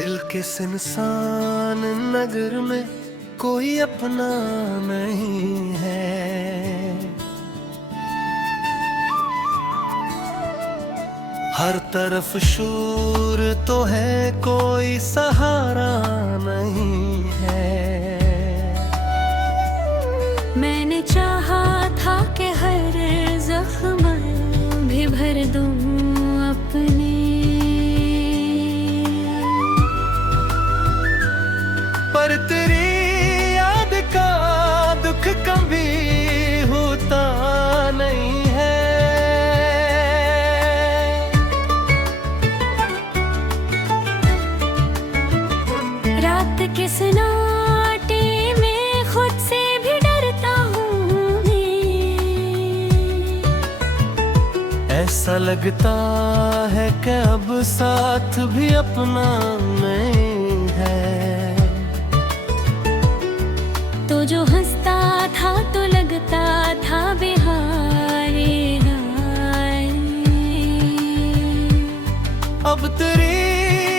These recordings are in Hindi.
दिल के सुनसान नगर में कोई अपना नहीं है। हर तरफ शोर तो है, कोई सहारा नहीं है। मैंने चाहा था कि हर जख्म भी भर दूं अपने, पर तेरी याद का दुख कभी होता नहीं है। रात के सन्नाटे में खुद से भी डरता हूँ मैं। ऐसा लगता है कि अब साथ भी अपना नहीं है। तो जो हंसता था तो लगता था बेहारे हाय। अब तेरी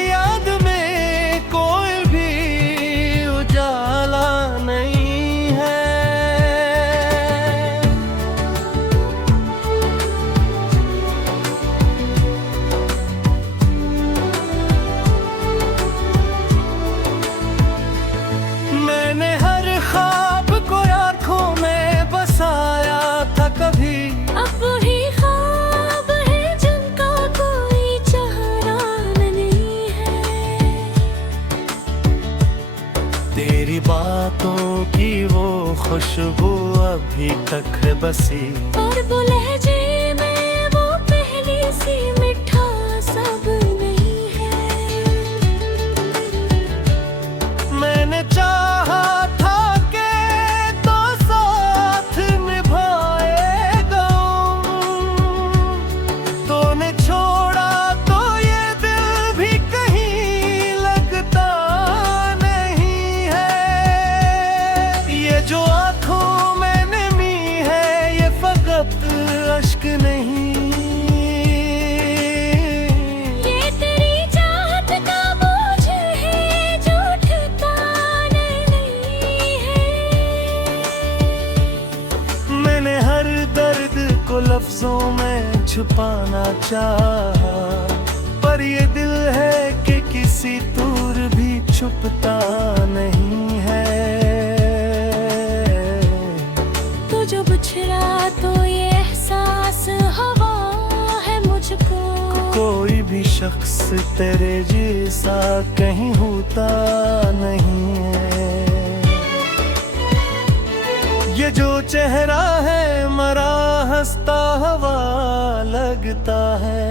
याद में कोई भी उजाला नहीं है। मैंने हर ख्वाब को आँखों में बसाया था कभी, अब वही ख्वाब है जिनका कोई चेहरा नहीं है। तेरी बातों की वो खुशबू अभी तक है बसी, और वो लहजे में वो पहली सी मिठास अब नहीं है। मैंने चाहा था कि तो साथ निभाएगा, तूने छोड़ा तो ये दिल भी कहीं लगता नहीं है। ये जो आँखों में नमी है ये फकत अश्क नहीं। ये तेरी चाहत का बोझ है जो उठता नहीं है। मैंने हर दर्द को लफ्जों में छुपाना चाहा, पर ये दिल है कि किसी दूर भी छुपता नहीं है। तू जो बिछड़ा तो ये एहसास हवा है मुझको। कोई भी शख्स तेरे जैसा कहीं होता नहीं है। ये जो चेहरा है मरा हंसता हवा लगता है।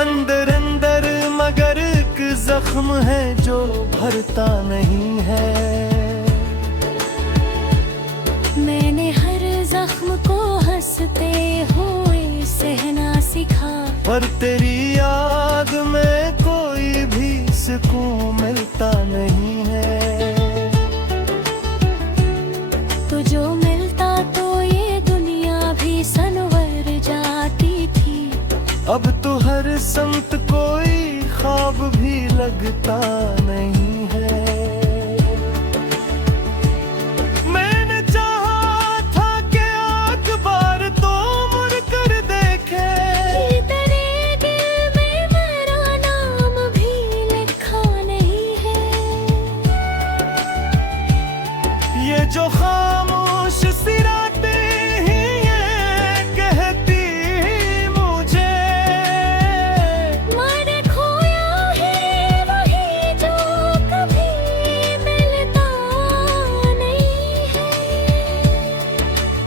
अंदर अंदर मगर एक जख्म है जो भरता नहीं है। मैंने हर जख्म को हंसते हुए सहना सीखा, पर तेरी याद में कोई भी सुकून मिलता नहीं है। तो जो मिलता तो ये दुनिया भी सनवर जाती थी। अब तो हर संत कोई ख्वाब भी लगता नहीं है। मैंने चाहा था कि एक बार तो मुड़ कर देखे, तेरे दिल में मेरा नाम भी लिखा नहीं है। ये जो खामोश सिराते ही ये कहती मुझे, मैंने खोया है वही जो कभी मिलता नहीं है।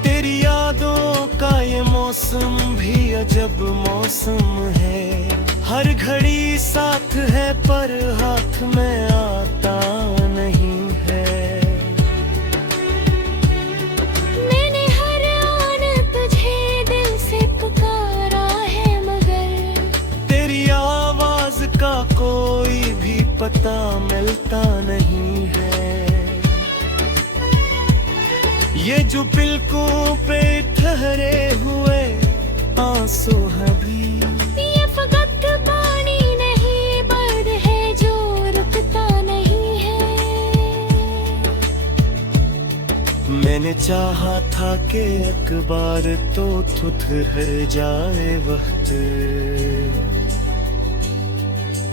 तेरी यादों का ये मौसम भी अजब मौसम है। हर घड़ी साथ है पर हाथ में आता नहीं है। मैंने हर आन तुझे दिल से पुकारा है मगर तेरी आवाज का कोई भी पता मिलता नहीं है। ये जो पलकों पे ठहरे हुए आंसू हैं भी, ये फकत पानी चाहा था कि एक बार तो ठुठर जाए वक्त,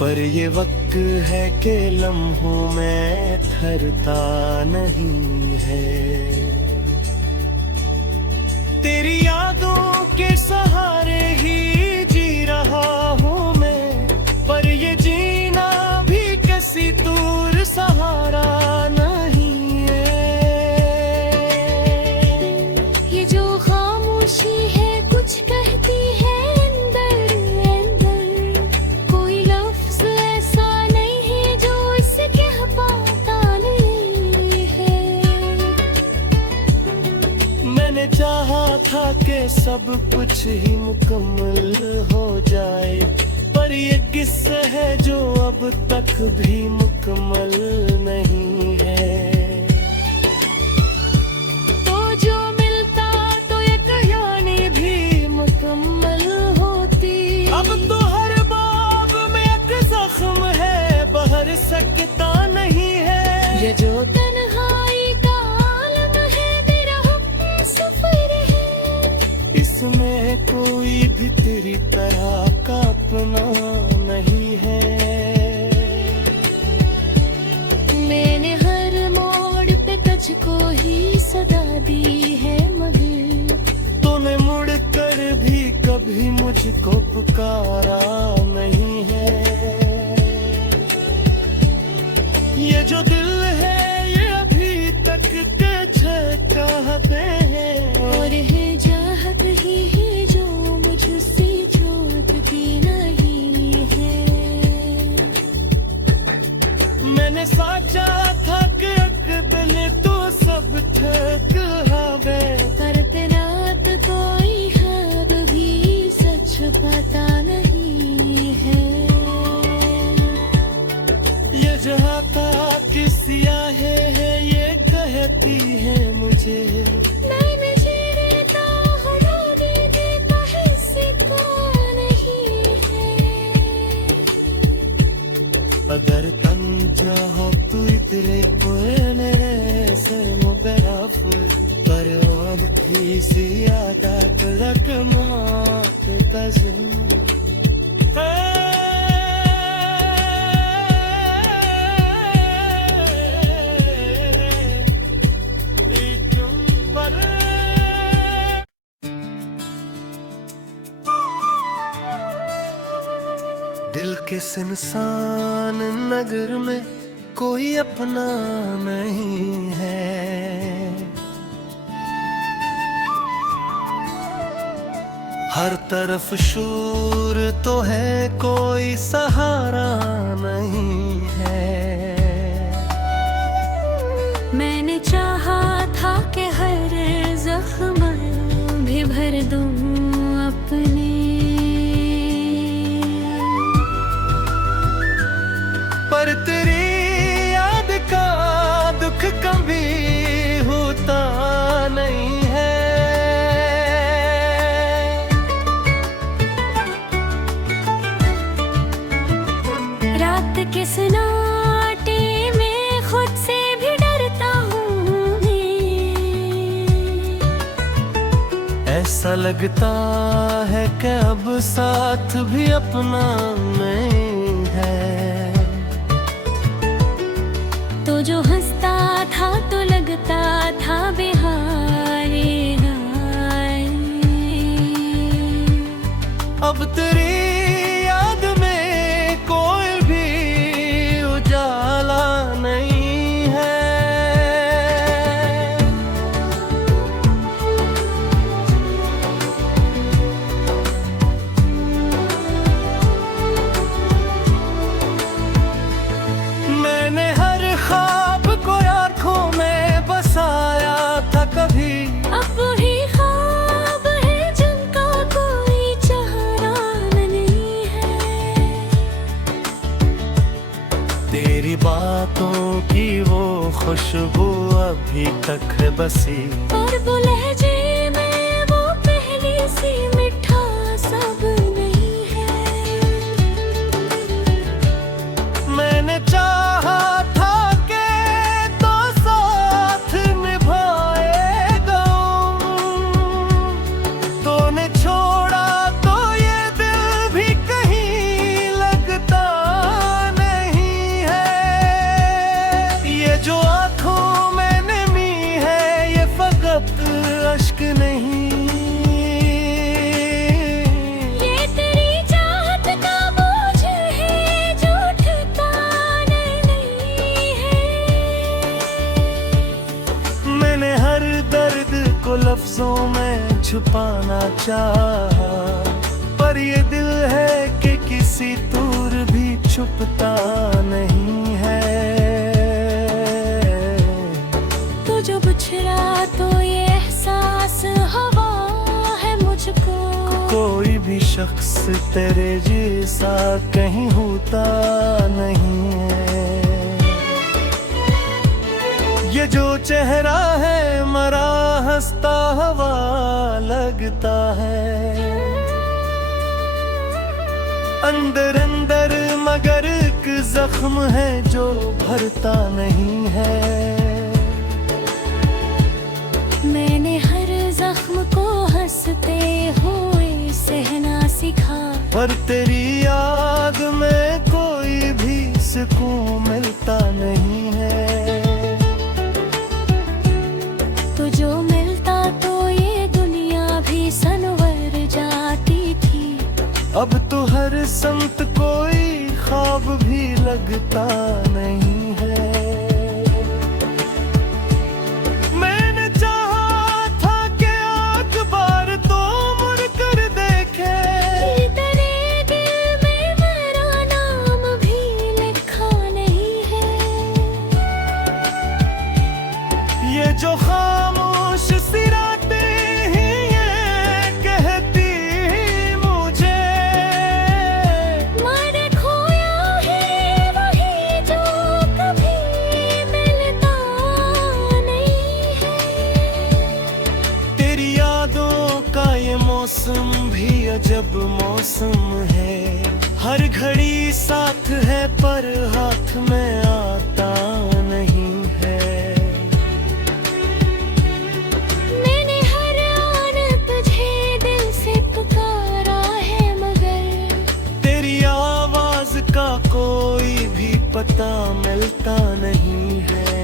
पर ये वक्त है कि लम्हों में ठहरता नहीं है। तेरी यादों के सहारे ही जी रहा हूँ मैं, पर ये जीना भी किसी दूर सहारा नहीं है। ये जो खामोशी है कुछ कहती है अंदर अंदर, कोई लफ्ज ऐसा नहीं है जो इसे कह पाता नहीं है। मैंने चाहा था कि सब कुछ ही मुकम्मल हो जाए, पर ये किस्सा है जो अब तक भी मुकम्मल नहीं है। तो जो मिलता तो ये कहानी भी मुकम्मल होती। अब तो हर बाब में एक जख्म है, बहर सकता नहीं है। ये जो तन्हाई का आलम है, तेरा हम सफर है। इसमें कोई भी तेरी तरह का अपना नहीं है। मैंने हर मोड़ पे तुझको ही सदा दी है, मगर तूने मुड़ कर भी कभी मुझको पुकारा नहीं है। ये जो दिल है ये अभी तक चाहते हैं, और है चाहत ही है जो मुझसे छूटती नहीं है। मैंने सोचा था कि अकबल तो सब थक हवे, पर रात कोई ख्वाब भी सच पता नहीं है। ये जहाँ था कि सियाह है ये कहती है मुझे। मैंने जीने का हुआ भी देता है इसको नहीं है। अगर तन चाहो तू इतने कोने से मुगरफ, परवान की सियादा तलक मौत तजुम। दिल के सुनसान नगर में कोई अपना नहीं है। हर तरफ शोर तो है कोई सहारा नहीं है। मैंने चाहा था कि हर जख्म भी भर दूं अपने, पर तेरी याद का दुख कभी होता नहीं है। रात के सन्नाटे में खुद से भी डरता हूँ मैं। ऐसा लगता है कि अब साथ भी अपना नहीं है। तो जो हंसता था तो लगता था बेहारे हाय। अब तेरी याद में कोई भी उजाला नहीं है। मैंने हर ख्वाब को आँखों में बसाया था कभी, अब वही ख्वाब है जिनका कोई चेहरा नहीं है। तेरी बातों की वो खुशबू अभी तक है बसी, और वो लहजे में वो पहली सी मिठास अब नहीं है। मैंने चाहा था कि तो साथ निभाएगा, छुपाना चाहा, पर ये दिल है कि किसी दूर भी छुपता नहीं है। तू जो बिछड़ा तो ये एहसास हवा है मुझको, कोई भी शख्स तेरे जैसा कहीं होता नहीं है। ये जो चेहरा है मरा हंसता हवा लगता है, अंदर अंदर मगर एक जख्म है जो भरता नहीं है। मैंने हर जख्म को हंसते हुए सहना सीखा, पर तेरी याद में कोई भी सुकून मिलता नहीं है। तो जो मिलता तो ये दुनिया भी सनवर जाती थी। अब तो हर समत कोई ख्वाब भी लगता नहीं है। मैंने चाहा था कि एक बार तो मुड़ कर देखे, तेरे दिल में मेरा नाम भी लिखा नहीं है। ये जो खामोश सी रातें हैं ये कहती मुझे, मैंने खोया है वही जो कभी मिलता नहीं है। तेरी यादों का ये मौसम भी अजब मौसम है। हर घड़ी साथ है पर हाथ में आता नहीं है। मैंने हर आन तुझे दिल से पुकारा है मगर तेरी आवाज का कोई भी पता मिलता नहीं है।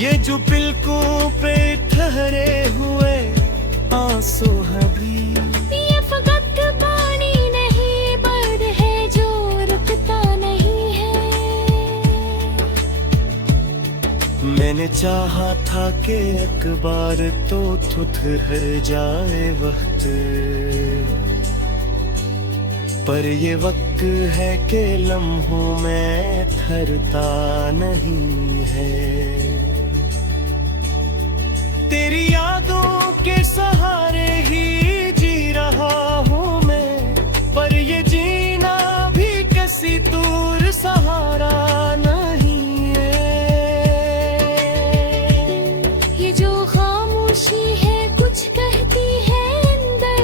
ये जो पलकों पे ठहरे हुए आंसू हैं भी, ये फकत पानी नहीं बर्द है जो रुकता नहीं है। मैंने चाहा था कि एक बार तो ठुठर जाए वक्त, पर ये वक्त है कि लम्हों में ठहरता नहीं है। तेरी यादों के सहारे ही जी रहा हूँ मैं, पर ये जीना भी किसी दूर सहारा नहीं है। ये जो खामोशी है कुछ कहती है अंदर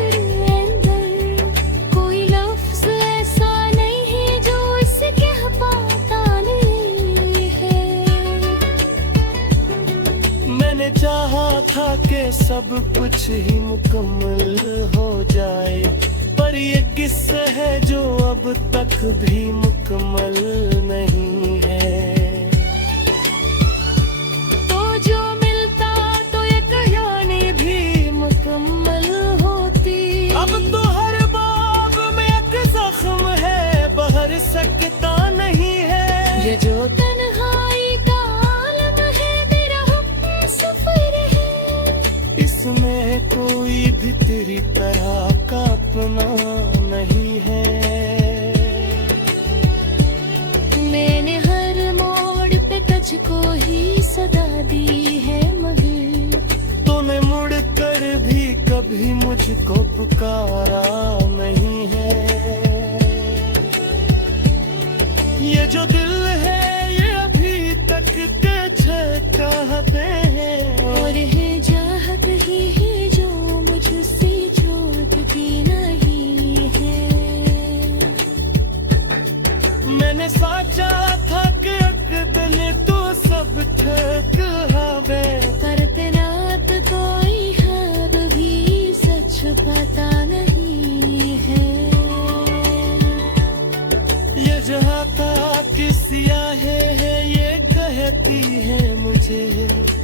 अंदर, कोई लफ्ज ऐसा नहीं है जो इसे कह पाता नहीं है। मैंने चाहा था कि सब कुछ ही मुकम्मल हो जाए, पर ये किस्सा है जो अब तक भी मुकम्मल नहीं है। तो जो मिलता तो ये कहानी भी मुकम्मल होती। अब तो हर बाब में एक जख्म है बहर सकता नहीं है। ये जो तन्हाई का आलम है तेरा हम सफर है, इसमें कोई भी तेरी तरह का अपना नहीं है। मैंने हर मोड़ पे तुझको ही सदा दी है मगर तूने मुड़ कर भी कभी मुझको पुकारा नहीं है। ये जो दिल है ये अभी तक चाहते हैं, और है चाहत ही है जो मुझसे छूटती नहीं है। मैंने सोचा था कि एक दिल तो सब ठक हवे, पर रात कोई ख्वाब भी सच पता नहीं है। ये जहाँ था कि सियाह है ये कहती है मुझे,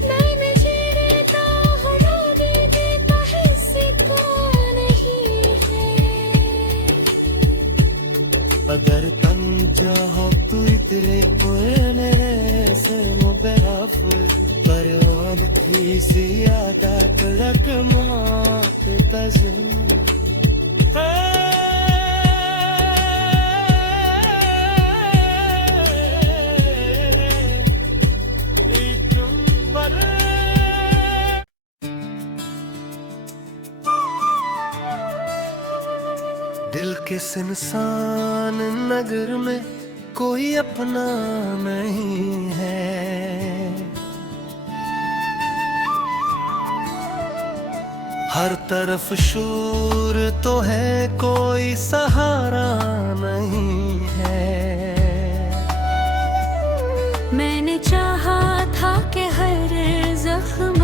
मैंने चेहरा हटा भी देता है सिको नहीं है। अगर तन चाहो तू तेरे कोने से मुबराफ çakmak taşın. एक नंबर दिल के सुनसान नगर में कोई अपना नहीं है। हर तरफ शोर तो है कोई सहारा नहीं है। मैंने चाहा था कि हर जख्म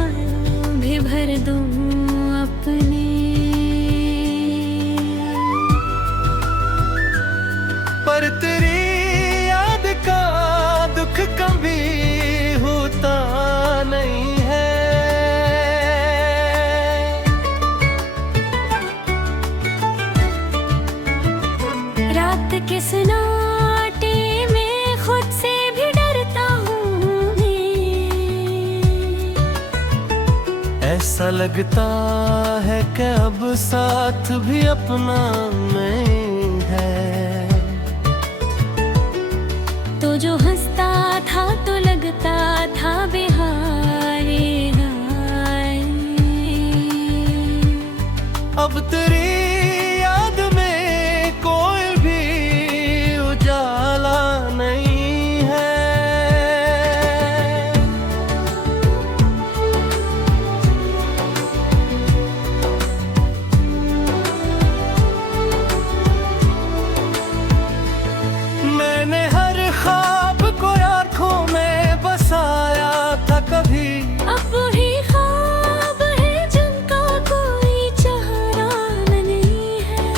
भी भर दूं अपने, पर तेरी याद का दुख कभी होता नहीं है। रात के सन्नाटे में खुद से भी डरता हूँ मैं। ऐसा लगता है कि अब साथ भी अपना नहीं है। तो जो हंसता था तो लगता था बेहारे हाय। अब तेरी याद में कोई भी उजाला नहीं है। मैंने हर ख्वाब को आँखों में बसाया था कभी। अब वही ख्वाब है जिनका कोई चेहरा नहीं है।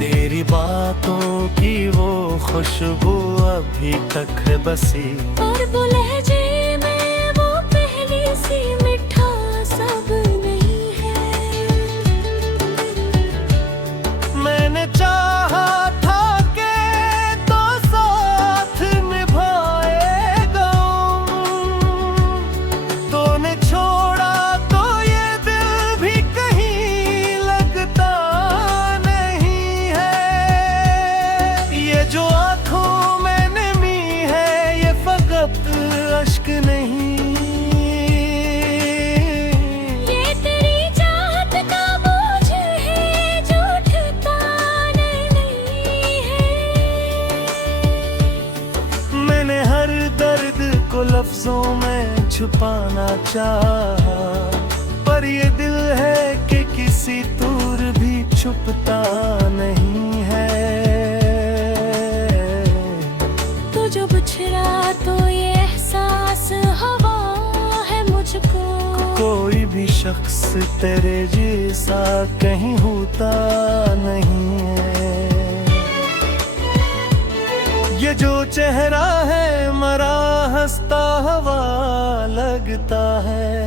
तेरी बातों की वो खुशबू अभी तक है बसी। और वो लहजे में वो पहली सी मिठास अब नहीं है। मैंने चाहा था कि तो साथ निभाएगा, तूने छोड़ा तो ये दिल भी कहीं लगता नहीं है। ये जो आँखों में नमी है ये फकत अश्क नहीं। ये तेरी चाहत का बोझ है जो ठिकाने नहीं है। मैंने हर दर्द को लफ्जों में छुपाना चाहा, पर ये दिल है कि किसी दूर भी छुपता नहीं है। तो जो बुछड़ा तो ये एहसास हवा है मुझको। कोई भी शख्स तेरे जैसा कहीं होता नहीं है। ये जो चेहरा है मरा हंसता हवा लगता है।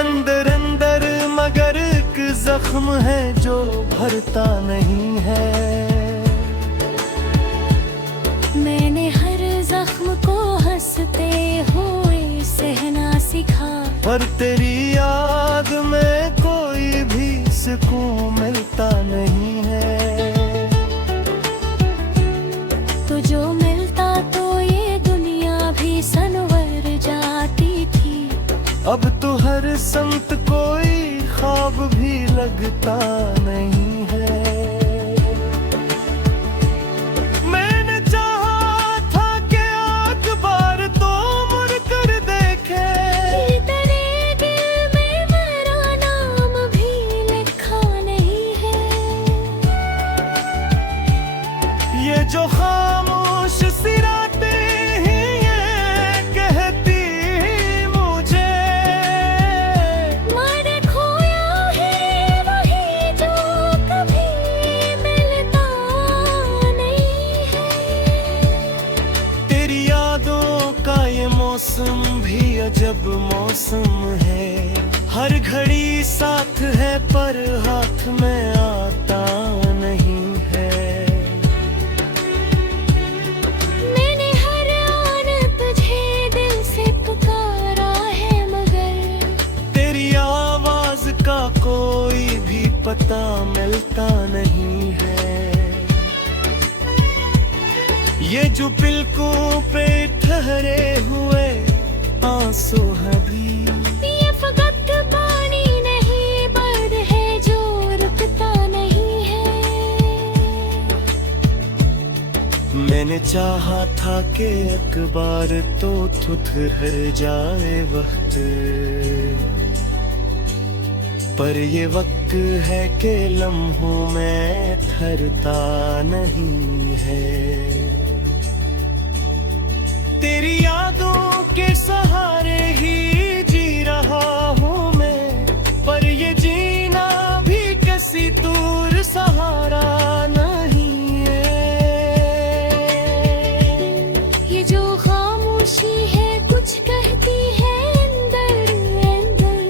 अंदर अंदर मगर एक जख्म है जो भरता नहीं है। मैंने हर जख्म को हंसते हुए सहना सीखा। पर तेरी याद में कोई भी सुकून मिलता नहीं है। तो जो मिलता तो ये दुनिया भी सनवर जाती थी। अब तो हर संत कोई ख्वाब भी लगता नहीं है। मैंने चाहा था कि एक बार तो मुड़ कर देखे। तेरे दिल में मेरा नाम भी लिखा नहीं है। ये जो खामोश सी रातें हैं ये कहती मुझे मैंने खोया है वही जो कभी मिलता नहीं है। तेरी यादों का ये मौसम भी अजब मौसम है। हर घड़ी साथ है पर हाथ में आता नहीं है। मैंने हर आन तुझे दिल पाता नहीं है। ये जो पिलकों पे ठहरे हुए आंसू हैं भी, ये फकत पानी नहीं बर्द है जो रुकता नहीं है। मैंने चाहा था कि एक बार तो ठुठर जाए वक्त, पर ये वक्त है कि लम्हों में ठहरता नहीं है। तेरी यादों के सहारे ही जी रहा हूँ मैं, पर ये जीना भी किसी दूर सहारा नहीं है। ये जो खामोशी है कुछ कहती है अंदर अंदर,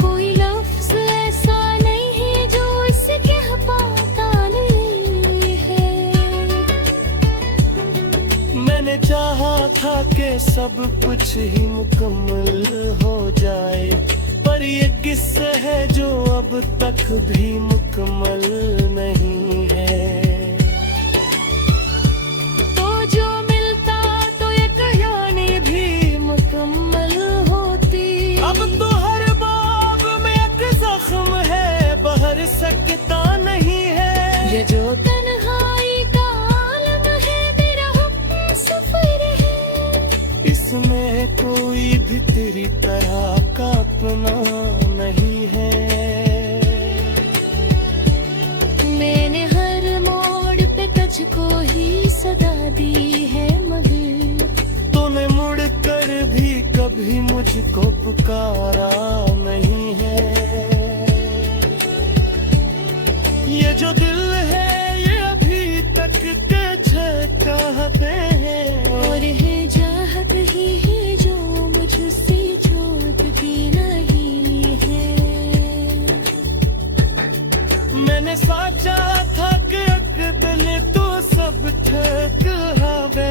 कोई लफ्ज ऐसा नहीं है जो इसे कह पाता नहीं है। मैंने चाहा था कि सब कुछ ही मुकम्मल हो जाए, पर ये किस्सा है जो अब तक भी मुकम्मल नहीं है। तो जो मिलता तो ये कहानी भी मुकम्मल होती। अब तो हर बाब में एक जख्म है, बहर सकता नहीं है। ये जो तन्हाई का आलम है तेरा हुक्म सफर है, इसमें कोई भी तेरी तरह का अपना नहीं है। मैंने हर मोड़ पे तुझको ही सदा दी है, मगर तूने मुड़ कर भी कभी मुझको पुकारा नहीं है। ये जो दिल है ये अभी तक तुझे चाहते हैं, और है चाहत ही है जो मुझसे छूटती नहीं है। मैंने सोचा था कि एक दिन तू सब ठहरावे,